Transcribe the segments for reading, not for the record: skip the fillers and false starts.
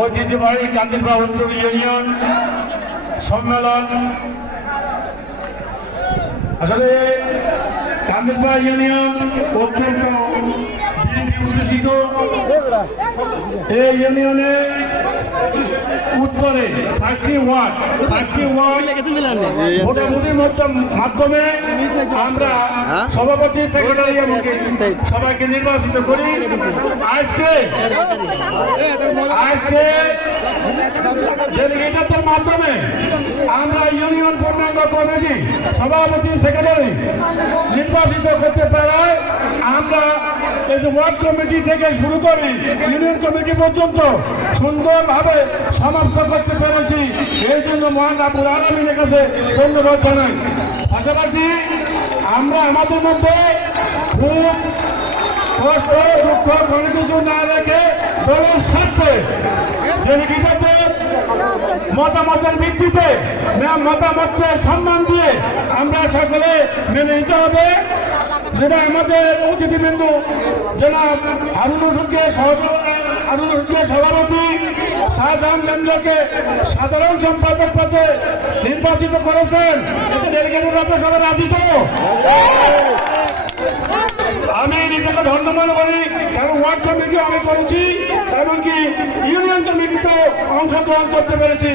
ঐতিহ্যবাহী কান্দিরপাড় উত্তর ইউনিয়ন সম্মেলন। আসলে কান্দিরপাড় ইউনিয়ন অত্যন্ত বিএনপি উদ্দেশিত। এই ইউনিয়নে উত্তরে 60 ওয়ার্ড ভোটাভুটির মাধ্যমে আমরা সভাপতি সেক্রেটারি এবং সবাইকে নির্বাচিত করি। আজকে ডেলিগেটদের মাধ্যমে আমরা ইউনিয়ন পূর্ণাঙ্গ কমিটি সভাপতি সেক্রেটারি নির্বাচিত করতে পারায় আমরা এই যে ওয়ার্ড কমিটি থেকে শুরু করি ইউনিয়ন কমিটি পর্যন্ত সুন্দরভাবে সমাপ্ত করতে পেরেছি। এই জন্য মহান রাব্বুল আলামিনের কাছে ধন্যবাদ জানাই। পাশাপাশি আমরা আমাদের মধ্যে খুব কষ্ট দুঃখ কোনো কিছু না রেখে দলের স্বার্থে ডেলিগেটদের মতামতের ভিত্তিতে মতামতকে সম্মান দিয়ে আমরা সকলে মেনে নিতে হবে। যেটা আমাদের অতিথিবৃন্দ জনাব হারুন হোসেনকে সভাপতি, শাহজাহান কেন্দ্রকে সাধারণ সম্পাদক পদে নির্বাচিত করেছেন। এতে ডেলিগেটরা আপনার সবাই রাজি তো? আমি নিজেকে ধন্য মনে করি, কারণ ওয়ার্ড কমিটি আমি করেছি, এমনকি ইউনিয়ন কমিটিতে অংশগ্রহণ করতে পেরেছি।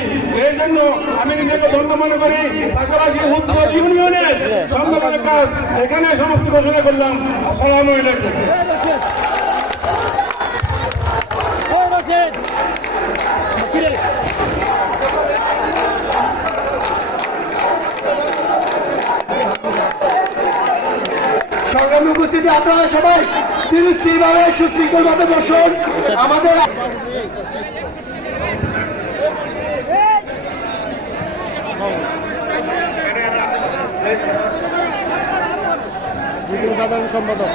এই জন্য আমি নিজেকে ধন্য মনে করি। পাশাপাশি উত্তর ইউনিয়নের সম্মেলনের কাজ এখানে সমাপ্তি ঘোষণা করলাম। আসসালামু আলাইকুম। সংগ্রামী উপস্থিতি, আপনারা সবাই স্থিরভাবে সুশৃঙ্খলভাবে বসুন। আমাদের সাধারণ সম্পাদক